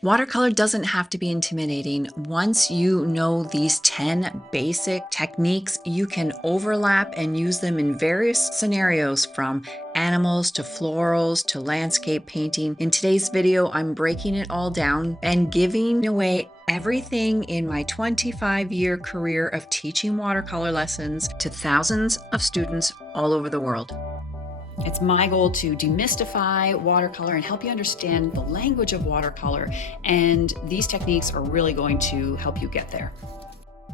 Watercolor doesn't have to be intimidating. Once you know these 10 basic techniques, you can overlap and use them in various scenarios, from animals to florals to landscape painting. In today's video, I'm breaking it all down and giving away everything in my 25-year career of teaching watercolor lessons to thousands of students all over the world. It's my goal to demystify watercolor and help you understand the language of watercolor, and these techniques are really going to help you get there.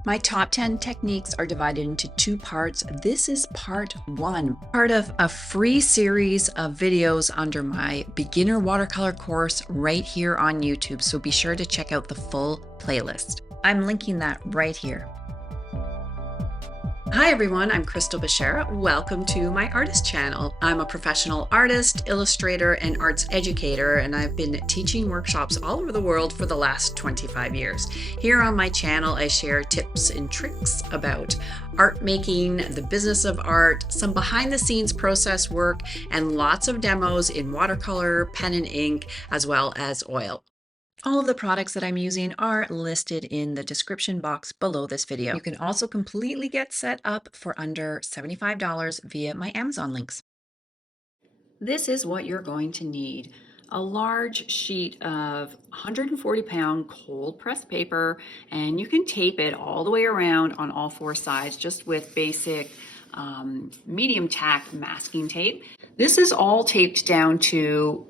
My top 10 techniques are divided into two parts. This is part one, part of a free series of videos under my beginner watercolor course right here on YouTube, so be sure to check out the full playlist. I'm linking that right here. Hi everyone, I'm Crystal Bashara. Welcome to my artist channel. I'm a professional artist, illustrator, and arts educator, and I've been teaching workshops all over the world for the last 25 years. Here on my channel, I share tips and tricks about art making, the business of art, some behind the scenes process work, and lots of demos in watercolor, pen and ink, as well as oil. All of the products that I'm using are listed in the description box below this video. You can also completely get set up for under $75 via my Amazon links. This is what you're going to need. A large sheet of 140-pound cold pressed paper, and you can tape it all the way around on all four sides just with basic medium tack masking tape. This is all taped down to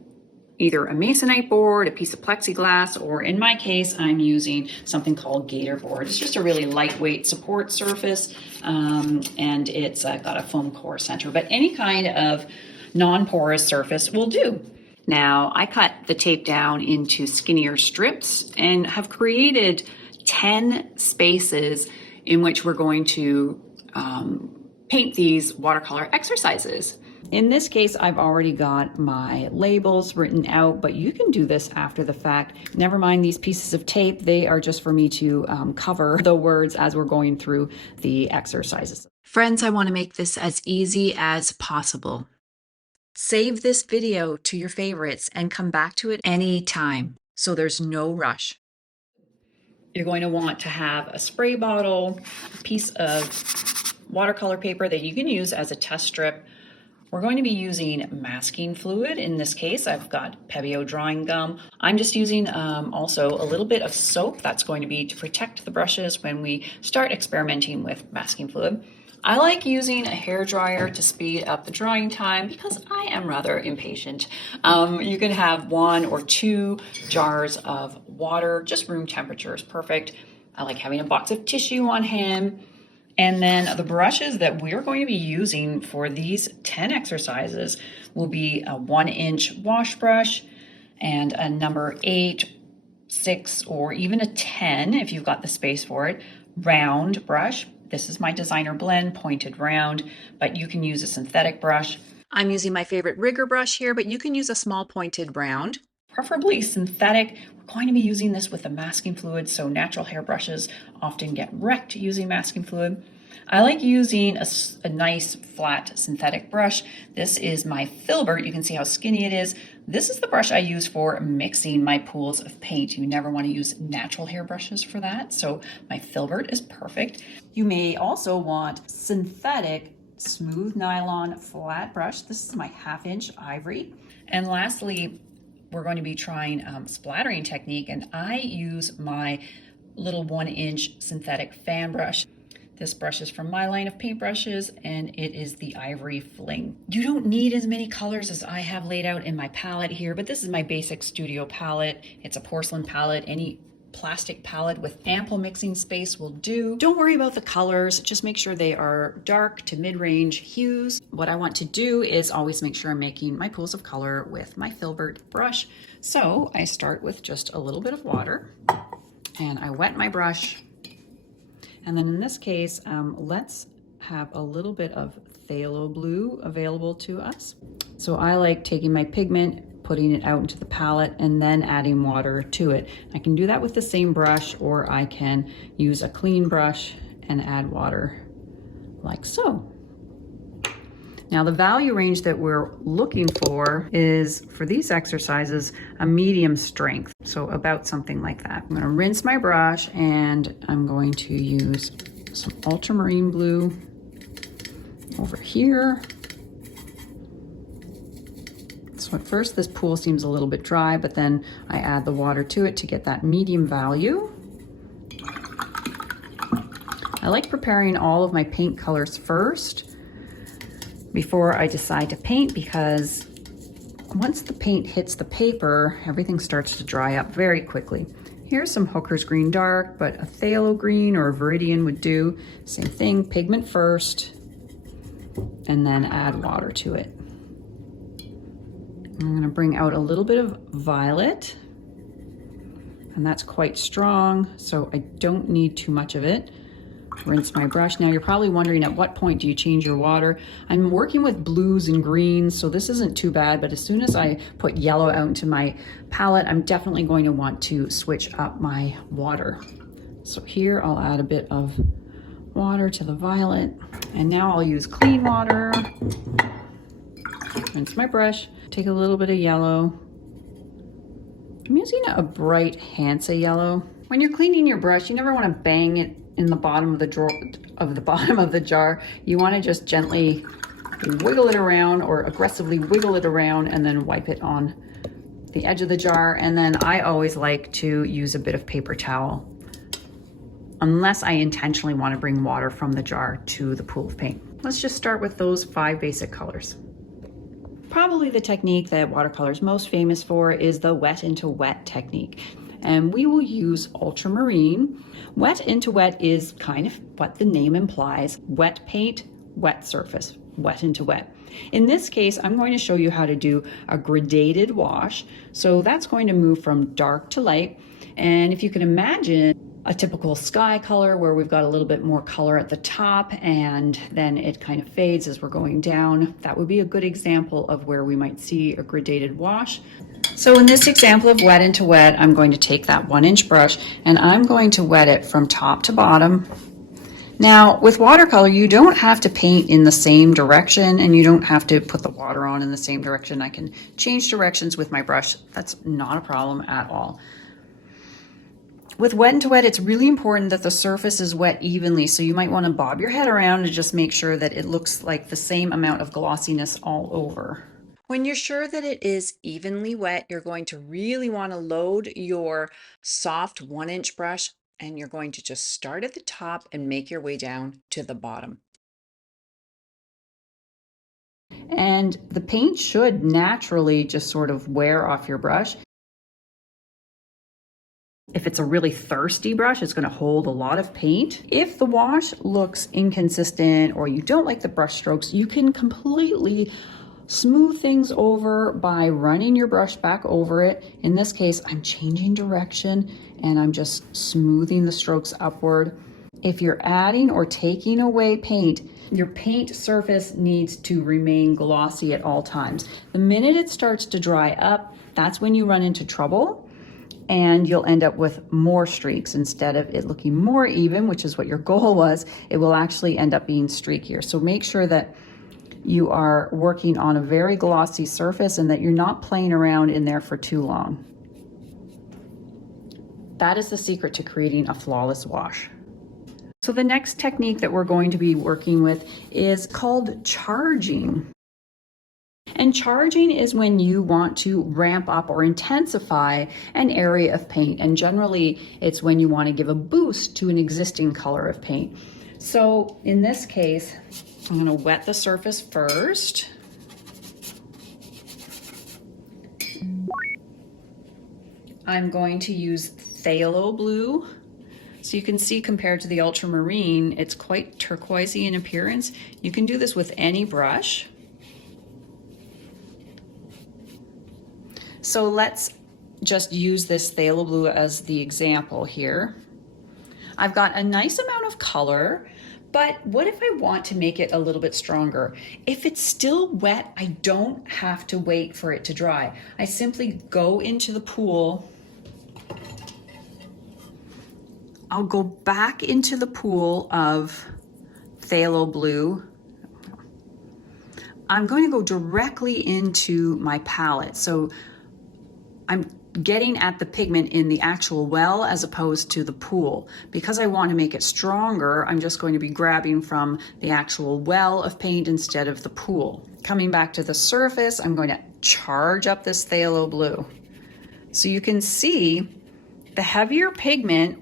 either a masonite board, a piece of plexiglass, or in my case, I'm using something called gator board. It's just a really lightweight support surface, and it's got a foam core center, but any kind of non-porous surface will do. Now, I cut the tape down into skinnier strips and have created 10 spaces in which we're going to paint these watercolor exercises. In this case, I've already got my labels written out, but you can do this after the fact. Never mind these pieces of tape. They are just for me to cover the words as we're going through the exercises. Friends, I want to make this as easy as possible. Save this video to your favorites and come back to it anytime, so there's no rush. You're going to want to have a spray bottle, a piece of watercolor paper that you can use as a test strip. We're going to be using masking fluid. In this case, I've got Pebeo drawing gum. I'm just using also a little bit of soap. That's going to be to protect the brushes when we start experimenting with masking fluid. I like using a hairdryer to speed up the drying time because I am rather impatient. You can have 1 or 2 jars of water, just room temperature is perfect. I like having a box of tissue on hand. And then the brushes that we're going to be using for these 10 exercises will be a 1-inch wash brush and a number 8, 6, or even a 10 if you've got the space for it, round brush. This is my designer blend, pointed round, but you can use a synthetic brush. I'm using my favorite rigger brush here, but you can use a small pointed round. Preferably synthetic. We're going to be using this with the masking fluid, so natural hair brushes often get wrecked using masking fluid. I like using a nice flat synthetic brush. This is my filbert. You can see how skinny it is. This is the brush I use for mixing my pools of paint. You never want to use natural hair brushes for that, so my filbert is perfect. You may also want synthetic smooth nylon flat brush. This is my 1/2-inch ivory. And lastly, we're going to be trying splattering technique, and I use my little 1-inch synthetic fan brush. This brush is from my line of paintbrushes, and it is the Ivory Fling. You don't need as many colors as I have laid out in my palette here, but this is my basic studio palette. It's a porcelain palette. Any plastic palette with ample mixing space will do. Don't worry about the colors, just make sure they are dark to mid-range hues. What I want to do is always make sure I'm making my pools of color with my filbert brush. So I start with just a little bit of water and I wet my brush. And then in this case, let's have a little bit of phthalo blue available to us. So I like taking my pigment, putting it out into the palette, and then adding water to it. I can do that with the same brush, or I can use a clean brush and add water like so. Now the value range that we're looking for is, for these exercises, a medium strength. So about something like that. I'm gonna rinse my brush and I'm going to use some ultramarine blue over here. So at first this pool seems a little bit dry, but then I add the water to it to get that medium value. I like preparing all of my paint colors first before I decide to paint, because once the paint hits the paper, everything starts to dry up very quickly. Here's some Hooker's Green Dark, but a Phthalo green or a Viridian would do. Same thing, pigment first, and then add water to it. I'm gonna bring out a little bit of violet, and that's quite strong, so I don't need too much of it. Rinse my brush. Now you're probably wondering, at what point do you change your water? I'm working with blues and greens, so this isn't too bad, but as soon as I put yellow out into my palette, I'm definitely going to want to switch up my water. So here I'll add a bit of water to the violet, and now I'll use clean water. Rinse my brush, take a little bit of yellow. I'm using a bright HANSA yellow. When you're cleaning your brush, you never want to bang it in the bottom of the drawer, of the bottom of the jar. You want to just gently wiggle it around, or aggressively wiggle it around, and then wipe it on the edge of the jar. And then I always like to use a bit of paper towel, unless I intentionally want to bring water from the jar to the pool of paint. Let's just start with those 5 basic colors. Probably the technique that watercolor is most famous for is the wet into wet technique. And we will use ultramarine. Wet into wet is kind of what the name implies. Wet paint, wet surface, wet into wet. In this case, I'm going to show you how to do a gradated wash. So that's going to move from dark to light. And if you can imagine a typical sky color where we've got a little bit more color at the top and then it kind of fades as we're going down, that would be a good example of where we might see a gradated wash. So in this example of wet into wet, I'm going to take that 1-inch brush and I'm going to wet it from top to bottom. Now with watercolor, you don't have to paint in the same direction and you don't have to put the water on in the same direction. I can change directions with my brush. That's not a problem at all. With wet into wet, it's really important that the surface is wet evenly. So you might want to bob your head around and just make sure that it looks like the same amount of glossiness all over. When you're sure that it is evenly wet, you're going to really want to load your soft 1-inch brush, and you're going to just start at the top and make your way down to the bottom. And the paint should naturally just sort of wear off your brush. If it's a really thirsty brush, it's going to hold a lot of paint. If the wash looks inconsistent or you don't like the brush strokes, you can completely smooth things over by running your brush back over it. In this case, I'm changing direction and I'm just smoothing the strokes upward. If you're adding or taking away paint, your paint surface needs to remain glossy at all times. The minute it starts to dry up, that's when you run into trouble. And you'll end up with more streaks. Instead of it looking more even, which is what your goal was, it will actually end up being streakier. So make sure that you are working on a very glossy surface and that you're not playing around in there for too long. That is the secret to creating a flawless wash. So the next technique that we're going to be working with is called charging. And charging is when you want to ramp up or intensify an area of paint. And generally, it's when you want to give a boost to an existing color of paint. So in this case, I'm going to wet the surface first. I'm going to use phthalo blue. So you can see, compared to the ultramarine, it's quite turquoisey in appearance. You can do this with any brush. So let's just use this phthalo blue as the example here. I've got a nice amount of color, but what if I want to make it a little bit stronger? If it's still wet, I don't have to wait for it to dry. I simply go into the pool. I'll go back into the pool of phthalo blue, I'm going to go directly into my palette. So I'm getting at the pigment in the actual well as opposed to the pool. Because I want to make it stronger, I'm just going to be grabbing from the actual well of paint instead of the pool. Coming back to the surface, I'm going to charge up this phthalo blue. So you can see the heavier pigment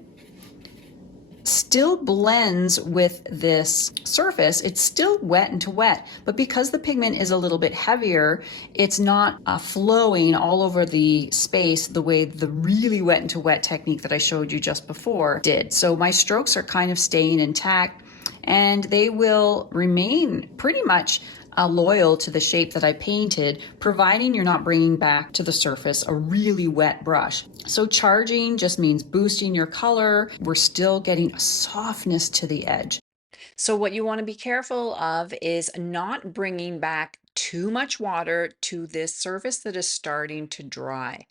still blends with this surface. It's still wet into wet, but because the pigment is a little bit heavier, it's not flowing all over the space the way the really wet into wet technique that I showed you just before did. So my strokes are kind of staying intact, and they will remain pretty much loyal to the shape that I painted, providing you're not bringing back to the surface a really wet brush. So charging just means boosting your color. We're still getting a softness to the edge. So what you want to be careful of is not bringing back too much water to this surface that is starting to dry.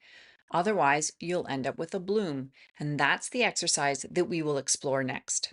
Otherwise, you'll end up with a bloom, and that's the exercise that we will explore next.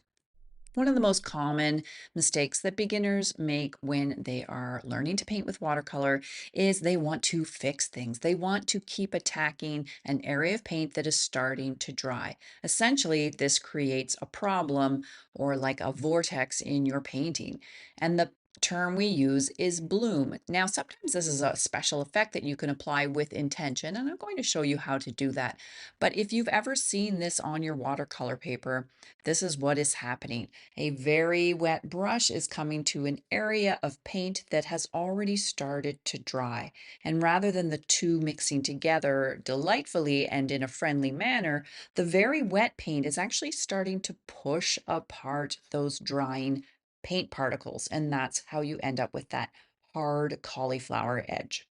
One of the most common mistakes that beginners make when they are learning to paint with watercolor is they want to fix things. They want to keep attacking an area of paint that is starting to dry. Essentially, this creates a problem or like a vortex in your painting. And the term we use is bloom. Now, sometimes this is a special effect that you can apply with intention, and I'm going to show you how to do that. But if you've ever seen this on your watercolor paper, this is what is happening. A very wet brush is coming to an area of paint that has already started to dry. And rather than the two mixing together delightfully and in a friendly manner, the very wet paint is actually starting to push apart those drying paint particles, and that's how you end up with that hard cauliflower edge.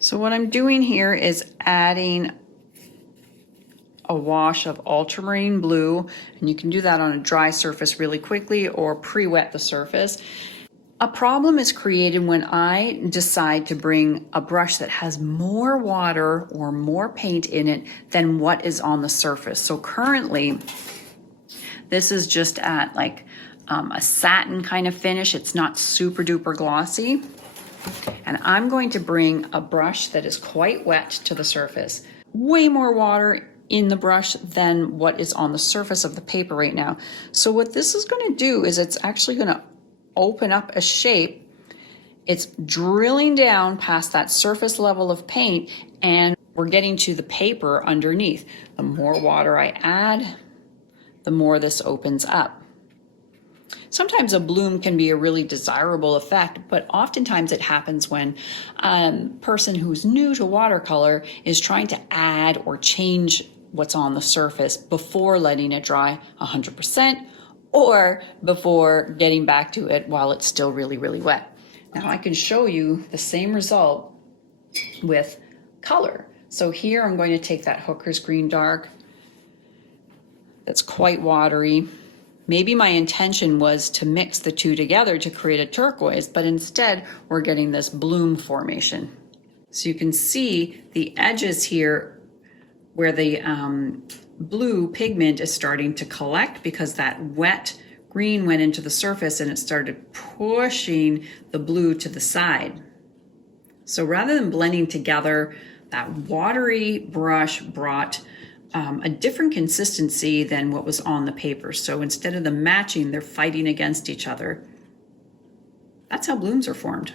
So what I'm doing here is adding a wash of ultramarine blue, and you can do that on a dry surface really quickly or pre-wet the surface. A problem is created when I decide to bring a brush that has more water or more paint in it than what is on the surface. So currently, this is just at like a satin kind of finish. It's not super duper glossy. And I'm going to bring a brush that is quite wet to the surface. Way more water in the brush than what is on the surface of the paper right now. So what this is going to do is it's actually going to open up a shape. It's drilling down past that surface level of paint, and we're getting to the paper underneath. The more water I add, the more this opens up. Sometimes a bloom can be a really desirable effect, but oftentimes it happens when a person who's new to watercolor is trying to add or change what's on the surface before letting it dry 100% or before getting back to it while it's still really, really wet. Now I can show you the same result with color. So here I'm going to take that Hooker's Green Dark that's quite watery. Maybe my intention was to mix the two together to create a turquoise, but instead we're getting this bloom formation. So you can see the edges here where the blue pigment is starting to collect because that wet green went into the surface and it started pushing the blue to the side. So rather than blending together, that watery brush brought a different consistency than what was on the paper. So instead of them matching, they're fighting against each other. That's how blooms are formed.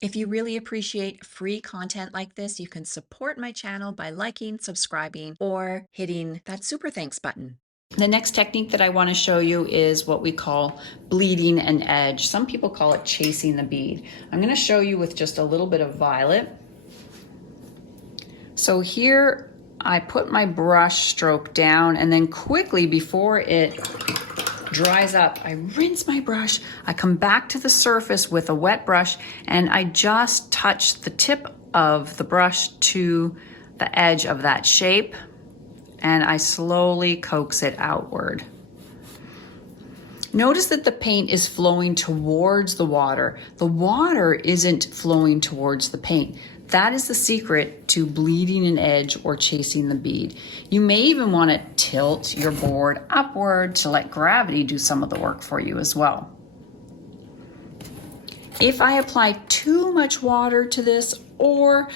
If you really appreciate free content like this, you can support my channel by liking, subscribing, or hitting that super thanks button. The next technique that I want to show you is what we call bleeding an edge. Some people call it chasing the bead. I'm going to show you with just a little bit of violet. So here I put my brush stroke down, and then quickly before it dries up, I rinse my brush. I come back to the surface with a wet brush, and I just touch the tip of the brush to the edge of that shape, and I slowly coax it outward. Notice that the paint is flowing towards the water. The water isn't flowing towards the paint. That is the secret to bleeding an edge or chasing the bead. You may even want to tilt your board upward to let gravity do some of the work for you as well. If I apply too much water to this, or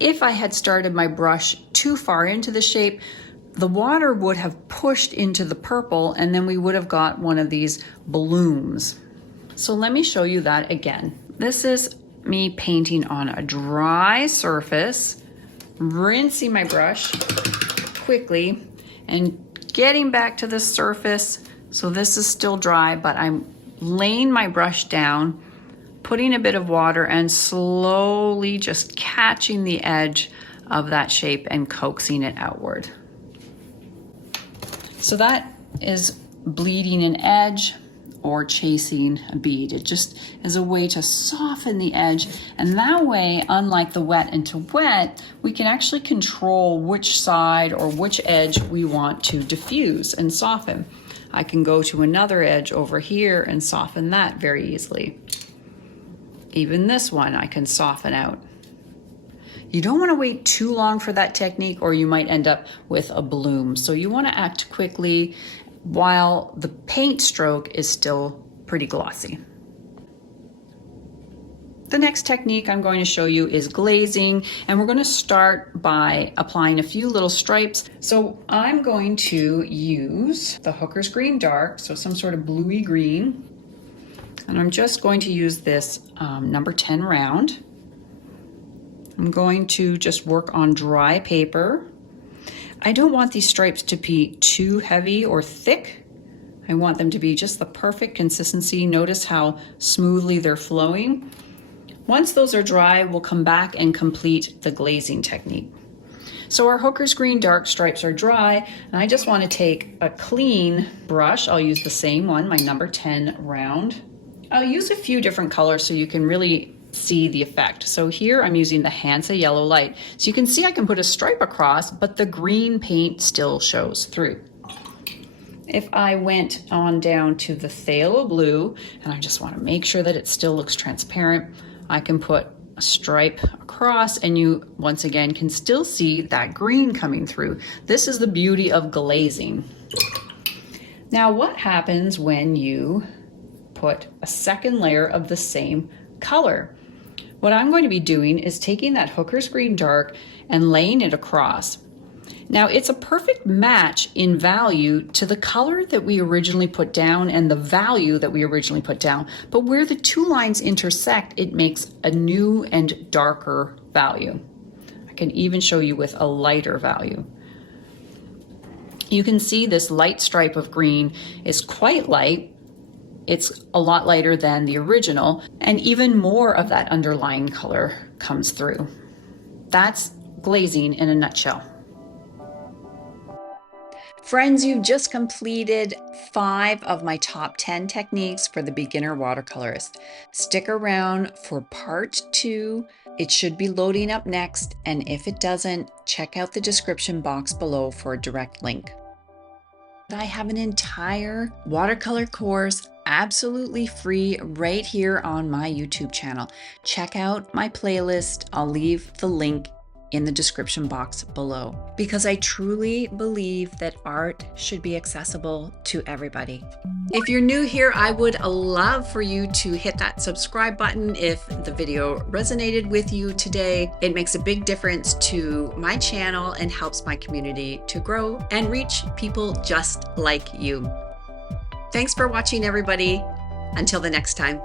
if I had started my brush too far into the shape, the water would have pushed into the purple and then we would have got one of these blooms. So let me show you that again. This is me painting on a dry surface, rinsing my brush quickly and getting back to the surface. So this is still dry, but I'm laying my brush down, putting a bit of water and slowly just catching the edge of that shape and coaxing it outward. So that is bleeding an edge or chasing a bead. It just is a way to soften the edge, and that way, unlike the wet into wet, we can actually control which side or which edge we want to diffuse and soften. I can go to another edge over here and soften that very easily. Even this one I can soften out. You don't want to wait too long for that technique or you might end up with a bloom. So you want to act quickly while the paint stroke is still pretty glossy. The next technique I'm going to show you is glazing, and we're going to start by applying a few little stripes. So I'm going to use the Hooker's Green Dark, so some sort of bluey green, and I'm just going to use this number 10 round. I'm going to just work on dry paper. I don't want these stripes to be too heavy or thick. I want them to be just the perfect consistency. Notice how smoothly they're flowing. Once those are dry, we'll come back and complete the glazing technique. So our Hooker's Green Dark stripes are dry, and I just want to take a clean brush. I'll use the same one, my number 10 round. I'll use a few different colors so you can really see the effect. So here I'm using the HANSA Yellow Light. So you can see I can put a stripe across, but the green paint still shows through. If I went on down to the Phthalo Blue, and I just want to make sure that it still looks transparent, I can put a stripe across and you once again can still see that green coming through. This is the beauty of glazing. Now what happens when you put a second layer of the same color? What I'm going to be doing is taking that Hooker's Green Dark and laying it across. Now it's a perfect match in value to the color that we originally put down and the value that we originally put down, but where the two lines intersect, it makes a new and darker value. I can even show you with a lighter value. You can see this light stripe of green is quite light. It's a lot lighter than the original, and even more of that underlying color comes through. That's glazing in a nutshell. Friends, you've just completed 5 of my top 10 techniques for the beginner watercolorist. Stick around for part 2. It should be loading up next, and if it doesn't, check out the description box below for a direct link. I have an entire watercolor course absolutely free right here on my YouTube channel. Check out my playlist. I'll leave the link in the description box below, because I truly believe that art should be accessible to everybody. If you're new here, I would love for you to hit that subscribe button if the video resonated with you today. It makes a big difference to my channel and helps my community to grow and reach people just like you. Thanks for watching, everybody. Until the next time.